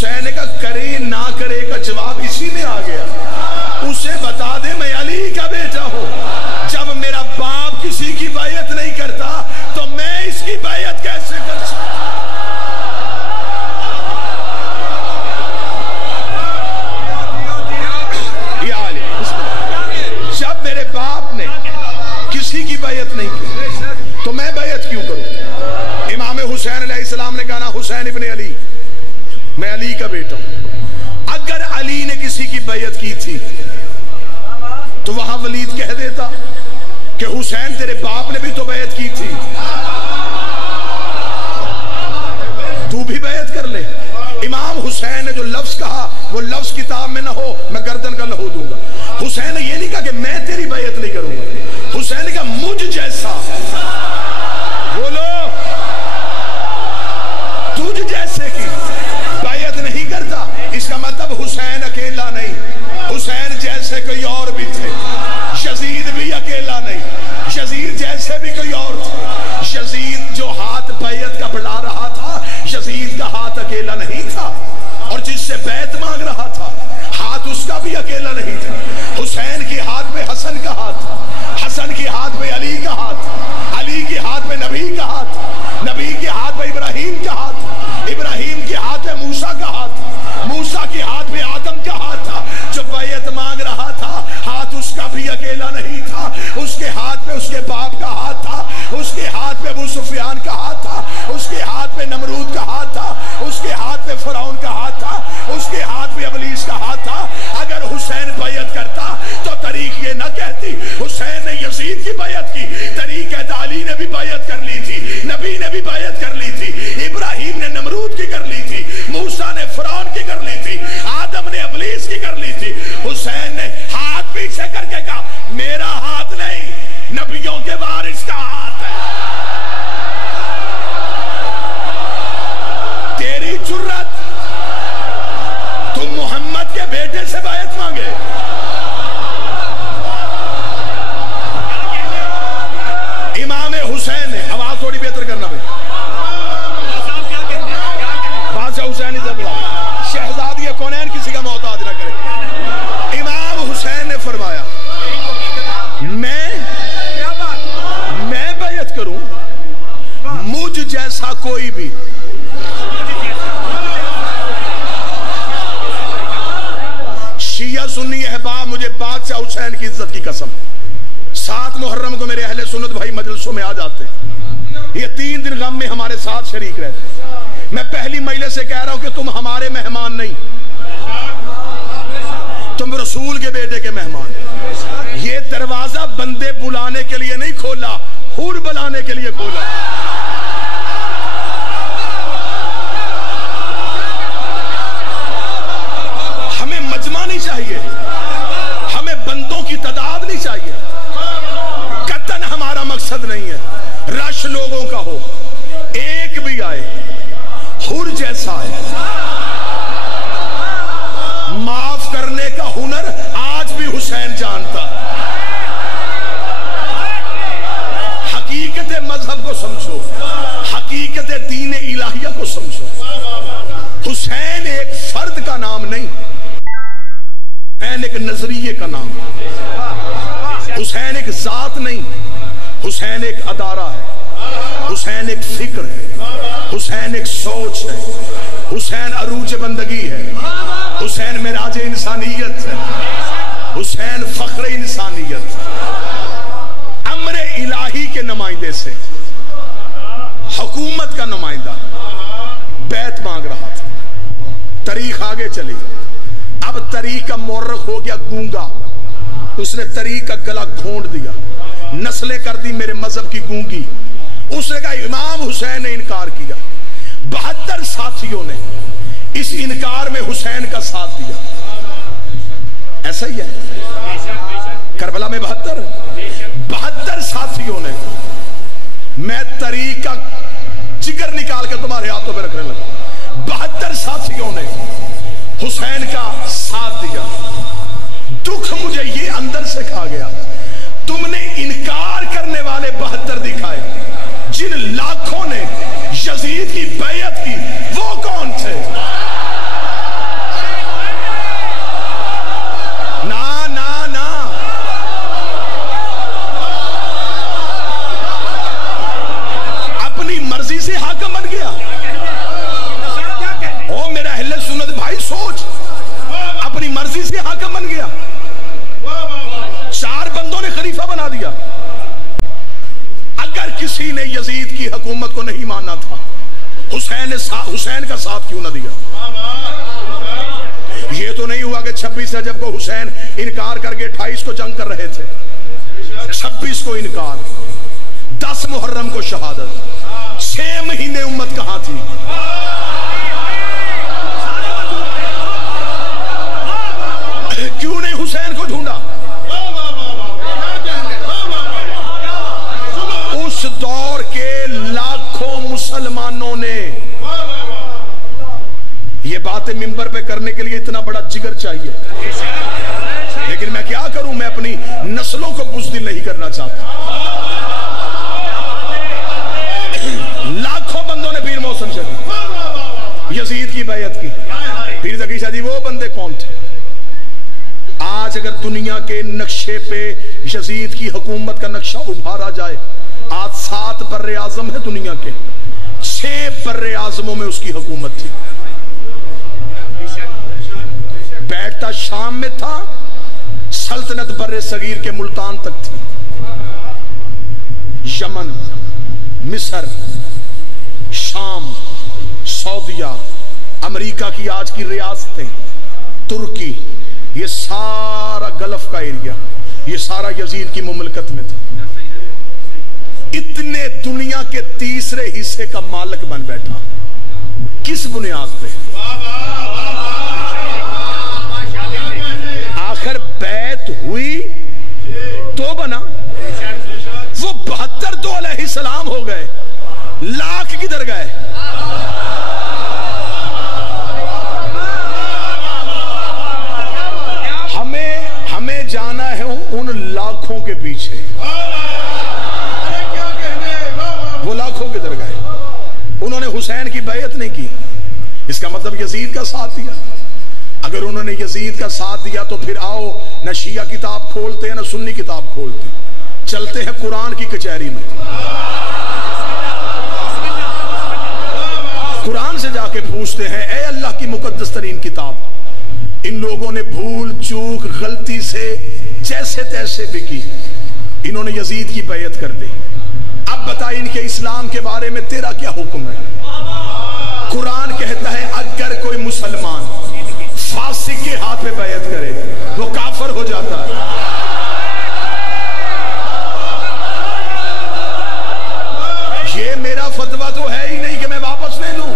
حسین نے کہا کرے نہ کرے کا جواب اسی میں آ گیا. اسے بتا دے میں علی کا بیٹا ہوں. جب میرا باپ کسی کی بیعت نہیں کرتا تو میں اس کی بیعت کیسے کر سکتا؟ جب میرے باپ نے کسی کی بیعت نہیں کی تو میں بیعت کیوں کروں؟ امام حسین علیہ السلام نے کہا نا حسین ابن علی، میں علی کا بیٹا ہوں. اگر علی نے کسی کی بیعت کی تھی تو وہاں ولید کہہ دیتا کہ حسین تیرے باپ نے بھی تو بیعت کی تھی، تو بھی بیعت کر لے. امام حسین نے جو لفظ کہا وہ لفظ کتاب میں نہ ہو میں گردن کا لہو دوں گا. حسین نے یہ نہیں کہا کہ میں تیری بیعت نہیں کروں گا. حسین نے کہا مجھ جیسا، بولو تجھ جیسے کی بیعت نہیں کرتا. اس کا مطلب حسین اکیلا نہیں، حسین جیسے کوئی اور بھی تھے. یزید بھی اکیلا نہیں، یزید جیسے بھی کوئی اور تھے. یزید جو ہاتھ بیعت کا بڑھا رہا تھا، یزید کا ہاتھ اکیلا نہیں تھا. اور جس سے بیعت مانگ رہا تھا ہاتھ اس کا بھی اکیلا نہیں تھا. حسین کی ہاتھ پہ حسن کا ہاتھ تھا، حسن کی ہاتھ پہ علی کا ہاتھ، علی کی ہاتھ پہ نبی کا ہاتھ، نبی کے ہاتھ پہ ابراہیم کا ہاتھ، ابراہیم کے ہاتھ پہ موسیٰ کا ہاتھ، موسیٰ کے ہاتھ پہ آدم کا ہاتھ تھا. جو بیعت مانگ رہا تھا ہاتھ اس کا بھی اکیلا نہیں تھا. اس کے ہاتھ پہ اس کے باپ کا ہاتھ تھا، اس کے ہاتھ پہ ابو سفیان کا ہاتھ تھا، اس کے ہاتھ پہ نمرود کا ہاتھ تھا، اس کے ہاتھ پہ فرعون کا ہاتھ تھا، اس کے ہاتھ پہ ابلیس کا ہاتھ تھا. اگر حسین بیعت کرتا تو تاریخ یہ نہ کہتی حسین نے یزید کی بیعت کی. تاریخ کہتا علی نے بھی بیعت کر لی تھی، نبی نے بھی بیعت کر لی تھی، ابراہیم نے نمرود کی کر لی تھی، موسیٰ نے فرعون کی کر لی تھی، آدم نے ابلیس کی کر لی تھی. حسین نے ہاتھ پیچھے کر کے کہا میرا ہاتھ نہیں، نبیوں کے وارث کا ہاتھ ہے. تیری جرت تم محمد کے بیٹے سے بیعت مانگے. امام حسین نے آواز تھوڑی بہتر کرنا بھائی. بادشاہ حسین شہزادی کونین کسی کا محتاج نہ کرے. امام حسین نے فرمایا میں بیعت کروں مجھ جیسا کوئی بھی شیعہ سنی احباب مجھے بادشاہ حسین کی عزت کی قسم 7 محرم کو میرے اہل سنت بھائی مجلسوں میں آ جاتے ہیں. یہ 3 دن غم میں ہمارے ساتھ شریک رہتے ہیں. میں پہلی مجلس سے کہہ رہا ہوں کہ تم ہمارے مہمان نہیں، تم رسول کے بیٹے کے مہمان. یہ دروازہ بندے بلانے کے لیے نہیں کھولا، حور بلانے کے لیے کھولا. ہمیں مجمع نہیں چاہیے، ہمیں بندوں کی تعداد نہیں چاہیے. قطعاً ہمارا مقصد نہیں ہے رش لوگوں کا ہو، ایک بھی آئے حور جیسا ہے. معاف کرنے کا ہنر آج بھی حسین جانتا ہے. حقیقت مذہب کو سمجھو، حقیقت دین الہیہ کو سمجھو. حسین ایک فرد کا نام نہیں، حسین ایک نظریے کا نام. حسین ایک ذات نہیں، حسین ایک ادارہ ہے، حسین ایک فکر ہے، حسین ایک سوچ ہے، حسین عروج بندگی ہے، حسین معراج انسانیت ہے، حسین فخر انسانیت. امر الہی کے نمائندے سے حکومت کا نمائندہ بیعت مانگ رہا تھا. تاریخ آگے چلی. اب تاریخ کا مورخ ہو گیا گونگا. اس نے تاریخ کا گلا گھونٹ دیا، نسلیں کر دی میرے مذہب کی گونگی. اس نے کہا امام حسین نے انکار کیا. 72 ساتھیوں نے اس انکار میں حسین کا ساتھ دیا. ایسا ہی ہے کربلا میں 72 ساتھیوں نے. میں تاریخ کا جگر نکال کے تمہارے ہاتھوں میں رکھنے لگا. 72 ساتھیوں نے حسین کا ساتھ دیا. دکھ مجھے یہ اندر سے کھا گیا، تم نے انکار کرنے والے 72 دکھائے. جن لاکھوں نے یزید کی بیعت کی وہ کون تھے؟ حاکم بن گیا. او میرا اہل سنت بھائی سوچ, اپنی مرضی سے حاکم بن گیا, 4 بندوں نے خلیفہ بنا دیا. اگر کسی نے یزید کی حکومت کو نہیں ماننا تھا, حسین کا ساتھ کیوں نہ دیا؟ یہ تو نہیں ہوا کہ 26 رجب کو حسین انکار کر کے 28 کو جنگ کر رہے تھے, 26 کو انکار, 10 محرم کو شہادت, 6 مہینے امت کہاں تھی؟ کیوں نہیں حسین کو ڈھونڈا؟ اس دور کے لاکھوں مسلمانوں نے, یہ باتیں منبر پہ کرنے کے لیے اتنا بڑا جگر چاہیے, لیکن میں کیا کروں, میں اپنی نسلوں کو بزدل نہیں کرنا چاہتا. لاکھوں بندوں نے پیر محسن شاہ یزید کی بیعت کی. پیر ذکی شاہ جی وہ بندے کون تھے؟ آج اگر دنیا کے نقشے پہ یزید کی حکومت کا نقشہ ابھارا جائے, آج 7 بر اعظم ہے دنیا کے, 6 بر اعظموں میں اس کی حکومت تھی. بیٹھتا شام میں تھا, سلطنت بر صغیر کے ملتان تک تھی, یمن, مصر, شام, سعودیہ, امریکہ کی آج کی ریاستیں, ترکی, یہ سارا گلف کا ایریا, یہ سارا یزید کی مملکت میں تھا. اتنے دنیا کے تیسرے حصے کا مالک بن بیٹھا, کس بنیاد پہ؟ آخر بیعت ہوئی تو بنا. وہ 72 تو علیہ السلام ہو گئے, لاکھ کدھر گئے؟ ہمیں جانا ہے ان لاکھوں کے پیچھے. وہ لاکھوں کدھر گئے؟ انہوں نے حسین کی بیعت نہیں کی, اس کا مطلب یزید کا ساتھ دیا. اگر انہوں نے یزید کا ساتھ دیا تو پھر آؤ, نہ شیعہ کتاب کھولتے ہیں نہ سنی کتاب کھولتے, چلتے ہیں قرآن کی کچہری میں. قرآن سے جا کے پوچھتے ہیں, اے اللہ کی مقدس ترین کتاب, ان لوگوں نے بھول چوک غلطی سے جیسے تیسے بھی کی, انہوں نے یزید کی بیعت کر لی, اب بتا ان کے اسلام کے بارے میں تیرا کیا حکم ہے؟ قرآن کہتا ہے اگر کوئی مسلمان فاسق کے ہاتھ پہ بیعت کرے وہ کافر ہو جاتا ہے. یہ میرا فتویٰ تو ہے ہی نہیں کہ میں واپس لے لوں,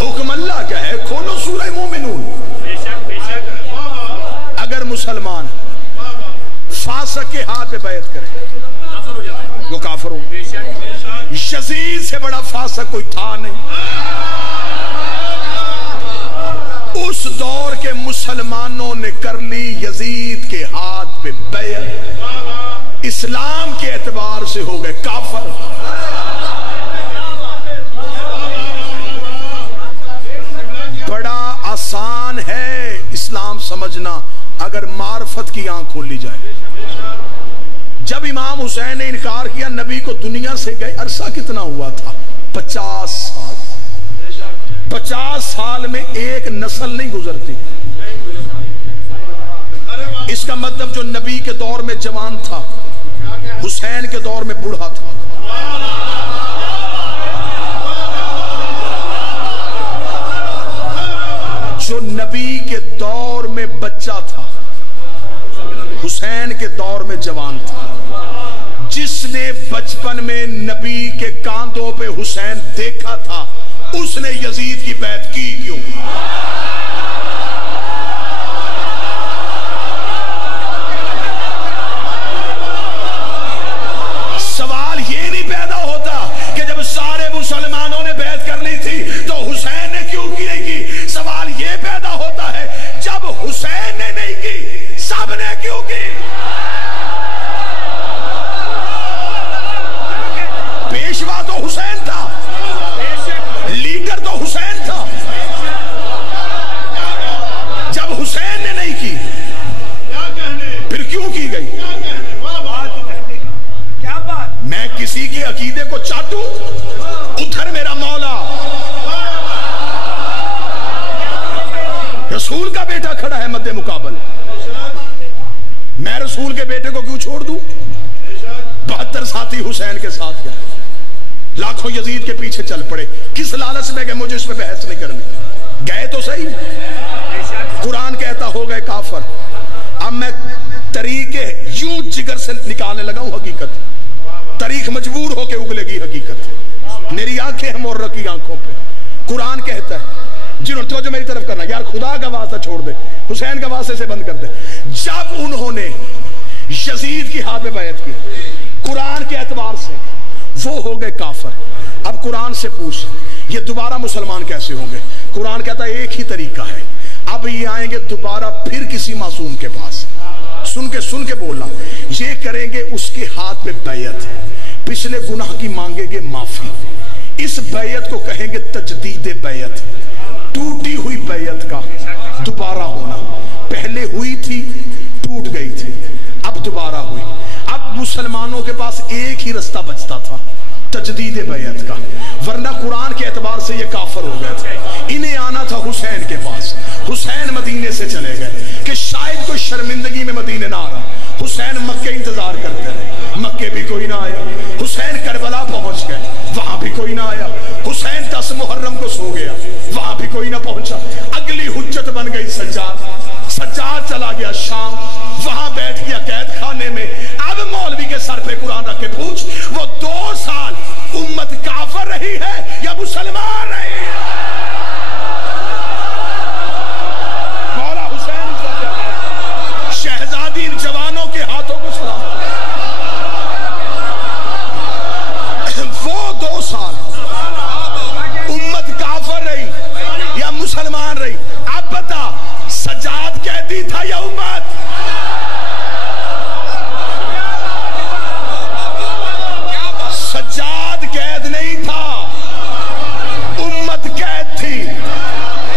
حکم اللہ کا ہے. کھولو سورہ مومنون. اگر مسلمان فاسق کے ہاتھ پہ بیعت کرے وہ کافر ہو. یزید سے بڑا فاسق کوئی تھا نہیں. اس دور کے مسلمانوں نے کر لی یزید کے ہاتھ پہ بیعت, اسلام کے اعتبار سے ہو گئے کافر. بڑا آسان ہے اسلام سمجھنا اگر معرفت کی آنکھ کھولی جائے. جب امام حسین نے انکار کیا, نبی کو دنیا سے گئے عرصہ کتنا ہوا تھا؟ 50 سال. 50 سال میں ایک نسل نہیں گزرتی. اس کا مطلب جو نبی کے دور میں جوان تھا حسین کے دور میں بوڑھا تھا. جو نبی کے دور میں بچہ تھا حسین کے دور میں جوان تھا. جس نے بچپن میں نبی کے کاندھوں پہ حسین دیکھا تھا اس نے یزید کی بیعت کی کیوں؟ سوال یہ نہیں پیدا ہوتا کہ جب سارے مسلمانوں نے بیعت کرنی تھی تو حسین نے کیوں کی نہیں کی. سوال یہ پیدا ہوتا ہے جب حسین نے نہیں کی سب نے کیوں کی. پیشوا تو حسین تھا, لیڈر تو حسین تھا. جب حسین نے نہیں کی پھر کیوں کی گئی؟ میں किसी के अकीदे को चाटू, उधर मेरा मौला रसूल का बेटा खड़ा है मद्दे मुकाबल, मैं रसूल के बेटे को क्यों छोड़ दूं? 72 साथी हुसैन के साथ गए, लाखों यजीद के पीछे चल पड़े, किस लालच में गए? मुझे इस पे बहस नहीं करनी, गए तो सही। कुरान कहता हो गए काफर। अब मैं तरीके यूं जिगर से निकालने लगा हूं हकीकत, तारीख मजबूर होके उगलेगी हकीकत, मेरी आंखें हैं मोर रखी आंखों पे। कुरान कहता है, जिन्होंने तो जो मेरी तरफ करना यार, खुदा का वास्ता छोड़ दे, हुसैन का वास्ते से बंद कर दे। जब उन्होंने यजीद की हाथ में बैत की, कुरान के एतबार से वो हो गए काफर। अब कुरान से पूछ, ये दोबारा मुसलमान कैसे होंगे? कुरान कहता है एक ही तरीका है, अब ये आएंगे दोबारा फिर किसी मासूम के पास, सुन के बोलना, ये करेंगे उसके हाथ में बैत, पिछले गुनाह की मांगेंगे माफी, इस बैत को कहेंगे तजदीद बैत, टूटी हुई बैत का दोबारा होना, पहले हुई थी टूट गई थी, अब दोबारा हुई। अब मुसलमानों के पास एक ही रास्ता बचता था, तजदीद बैत का, वरना कुरान के एतबार से ये काफर हो गए थे। इन्हें आना था हुसैन के पास, हुसैन मदीने से चले गए कि शायद कोई शर्मिंदगी में मदीने ना आ रहा, हुसैन मक्के इंतजार करते रहे, मक्के भी कोई ना आया। हुसैन करबला पहुंच गए, वहां भी कोई ना आया। हुसैन 10 मुहर्रम को सो गया, वहां भी कोई ना पहुंचा। अगली हुज्जत बन गई सज्जाद, सज्जाद चला गया शाम, वहां बैठ गया कैद खाने में। अब मौलवी के सर पे कुरान रख के पूछ, वो 2 साल उम्मत काफर रही है या मुसलमान रही है? मौला हुसैन शहजादी इन जवानों के हाथों को सलाम। वो 2 साल उम्मत काफर रही या मुसलमान रही? अब बता, सज्जाद कैदी था या उम्मत? सज्जाद कैद नहीं था, उम्मत कैद थी।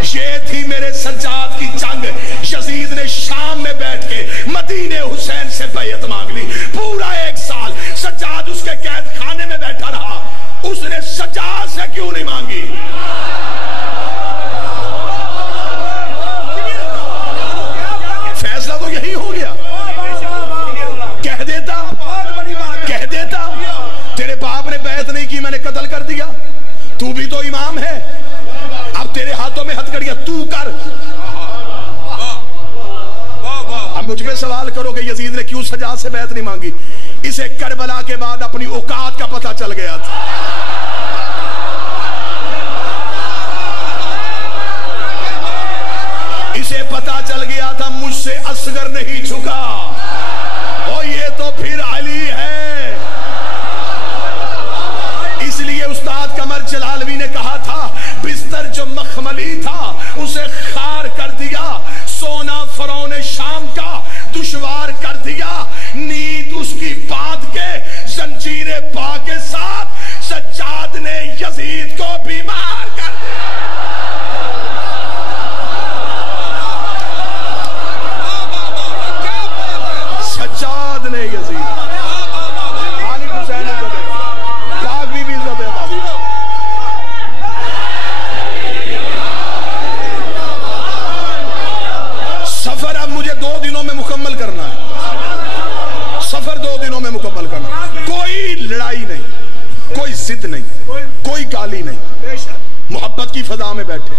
ये थी मेरे सज्जाद की जंग। यजीद ने शाम में बैठ के मदीने हुसैन से बैत मांग ली, पूरा 1 साल सज्जाद उसके कैद खाने में बैठा रहा, उसने सज्जाद से क्यों नहीं मांगी? फैसला तो यही हो गया। कह देता तेरे बाप ने बैत नहीं की, मैंने कत्ल कर दिया, तू भी तो इमाम है, अब तेरे हाथों में हथकड़ियां, तू कर। अब मुझ पे सवाल करो कि यजीद ने क्यों सज्जाद से बैत नहीं मांगी? इसे करबला के बाद अपनी औकात का पता चल गया था। इसे पता चल गया था मुझसे असगर नहीं झुका, और ये तो फिर अली है। इसलिए उस्ताद कमर जलालवी ने कहा था, बिस्तर जो मखमली था उसे खार कर दिया, सोना फरौन शाम का दुश्वार कर दिया, नींद उसकी बांध के जंजीरे पा के साथ सज्जाद ने यजीद को बीमार कर दिया। सज्जाद ने यजीद खालिद हुसैन पाक भी इज्जत है। सफर अब मुझे 2 दिनों में मुकम्मल करना है, सफर 2 दिनों में मुकम्मल करना। कोई लड़ाई नहीं, कोई जिद नहीं, कोई गाली नहीं, मोहब्बत की फजा में बैठे।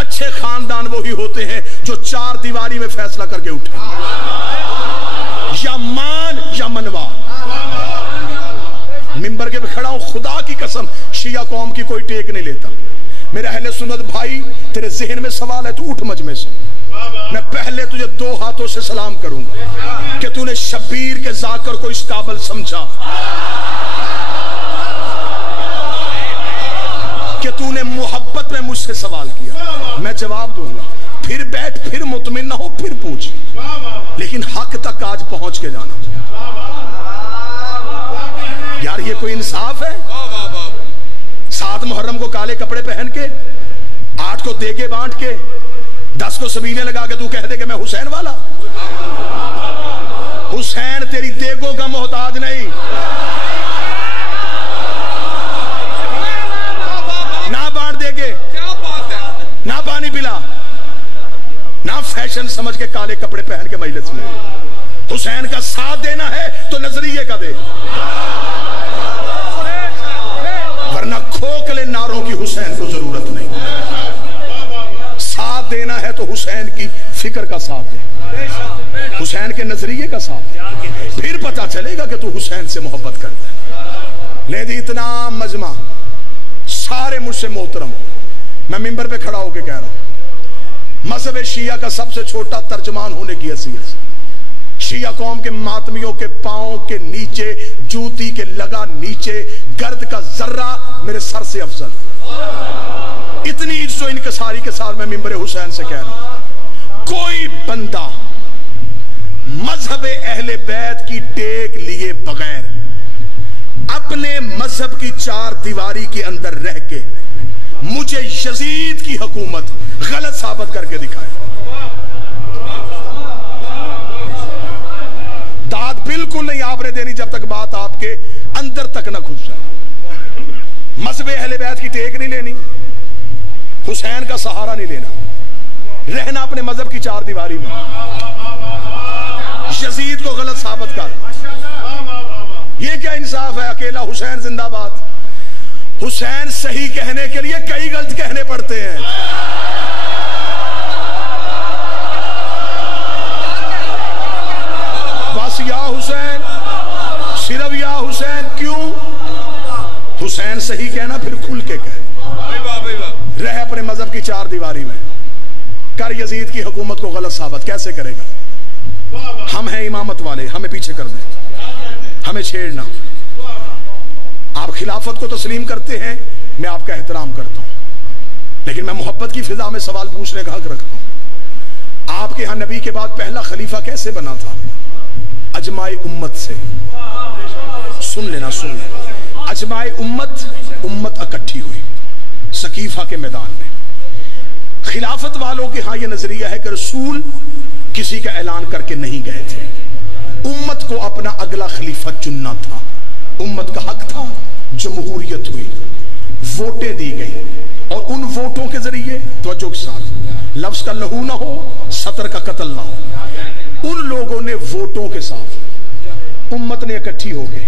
अच्छे खानदान वही होते हैं जो 4 दीवारी में फैसला करके उठे, या मान या मनवा। मिंबर के पे खड़ा हूं, खुदा की कसम शिया कौम की कोई टेक नहीं लेता। मेरे अहले सुन्नत भाई, तेरे जहन में सवाल है, तू उठ मजमे से, मैं पहले तुझे 2 हाथों से सलाम करूंगा कि तूने शब्बीर के जाकर को इस काबिल समझा, कि तूने मोहब्बत में मुझसे सवाल किया, मैं जवाब दूंगा। फिर बैठ, फिर मुतमिन ना हो, फिर पूछ, लेकिन हक तक आज पहुंच के जाना। यार ये कोई इंसाफ है? 7 मुहर्रम को काले कपड़े पहन के, 8 को देगे बांट के, 10 को सबीले लगा के तू कह दे कि मैं हुसैन वाला। हुसैन तेरी देगों का मोहताज नहीं, फैशन समझ के काले कपड़े पहन के मजलिस में। हुसैन का साथ देना है तो नजरिए का दे, वरना खोखले नारों की हुसैन को जरूरत नहीं। साथ देना है तो हुसैन की फिक्र का साथ दे, हुसैन के नजरिए का साथ दे, फिर पता चलेगा कि तू हुसैन से मोहब्बत करता है। लेकिन इतना मजमा सारे मुझसे मोहतरम, मैं मिंबर पे खड़ा होकर कह रहा हूं, मजहब शिया का सबसे छोटा तर्जमान होने की हैसियत से शिया कौम के मातमियों के पांव के नीचे, जूती के लगा नीचे गर्द का जर्रा मेरे सर से अफजल। इतनी इज्जत इनकसारी के साथ मैं मिंबर हुसैन से कह रहा हूं, कोई बंदा मजहब अहले बैत की टेक लिए बगैर अपने मजहब की चार दीवारी के अंदर रह के मुझे यजीद की हुकूमत गलत साबित करके दिखाए। दाद बिल्कुल नहीं आपने देनी जब तक बात आपके अंदर तक न घुस जाए। मजहब अहले बैत की टेक नहीं लेनी, हुसैन का सहारा नहीं लेना, रहना अपने मजहब की चार दीवारी में, यजीद को गलत साबित कर। ये क्या इंसाफ है? अकेला हुसैन जिंदाबाद। हुसैन सही कहने के लिए कई गलत कहने पड़ते हैं। बस या हुसैन, सिर्फ या हुसैन, क्यों? हुसैन सही कहना फिर खुल के कह, रह अपने मजहब की चार दीवारी में, कर यजीद की हुकूमत को गलत साबित। कैसे करेगा? हम हैं इमामत वाले, हमें पीछे कर दे, हमें छेड़ना। आप खिलाफत को तस्लीम करते हैं, मैं आपका एहतराम करता हूं, लेकिन मैं मोहब्बत की फिजा में सवाल पूछने का हक रखता हूं। आपके यहां नबी के बाद पहला खलीफा कैसे बना था? अजमाए उम्मत से। सुन लेना, सुन लेना, अजमाए उम्मत इकट्ठी हुई सकीफा के मैदान में। खिलाफत वालों के यहां यह नजरिया है कि रसूल किसी का ऐलान करके नहीं गए थे, उम्मत को अपना अगला खलीफा चुनना था, उम्मत का हक था। जमहूरियत हुई, वोटें दी गई, और उन वोटों के जरिए तवज्जो के साथ, लफ्ज का लहू ना हो, सतर का कत्ल ना हो, उन लोगों ने वोटों के साथ उम्मत ने इकट्ठी होकर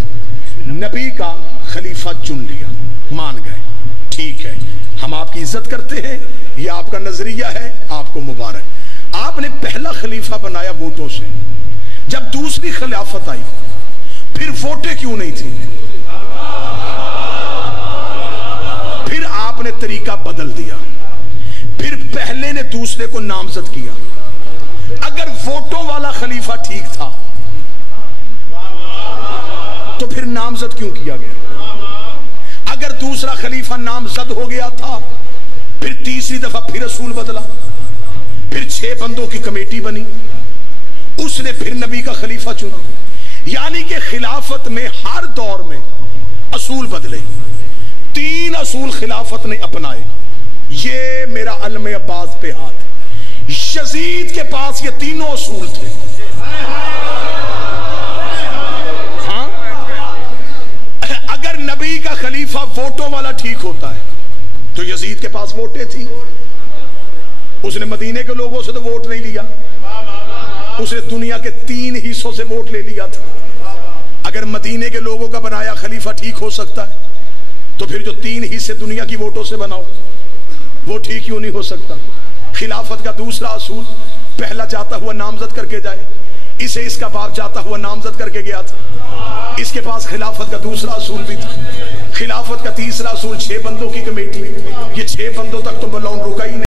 नबी का खलीफा चुन लिया, मान गए। ठीक है, हम आपकी इज्जत करते हैं, यह आपका नजरिया है, आपको मुबारक। आपने पहला खलीफा बनाया वोटों से, जब दूसरी खिलाफत आई फिर वोटें क्यों नहीं थी? फिर आपने तरीका बदल दिया, फिर पहले ने दूसरे को नामजद किया। अगर वोटों वाला खलीफा ठीक था तो फिर नामजद क्यों किया गया? अगर दूसरा खलीफा नामजद हो गया था, फिर तीसरी दफा फिर रसूल बदला, फिर 6 बंदों की कमेटी बनी, उसने फिर नबी का खलीफा चुना। यानी कि खिलाफत में हर दौर में असूल बदले। 3 असूल खिलाफत ने अपनाए। ये मेरा अलम अब्बास पे हाथ, यजीद के पास ये तीनों असूल थे। हाँ, अगर नबी का खलीफा वोटों वाला ठीक होता है तो यजीद के पास वोटें थी, उसने मदीने के लोगों से तो वोट नहीं लिया, उसने दुनिया के 3 हिस्सों से वोट ले लिया था। अगर मदीने के लोगों का बनाया खलीफा ठीक हो सकता है तो फिर जो 3 हिस्से दुनिया की वोटों से बनाओ वो ठीक क्यों नहीं हो सकता? खिलाफत का दूसरा असूल, पहला जाता हुआ नामजद करके जाए, इसे इसका बाप जाता हुआ नामजद करके गया था, इसके पास खिलाफत का दूसरा असूल भी था। खिलाफत का तीसरा असूल 6 बंदों की कमेटी, ये 6 बंदों तक तो बलौन रुका ही नहीं।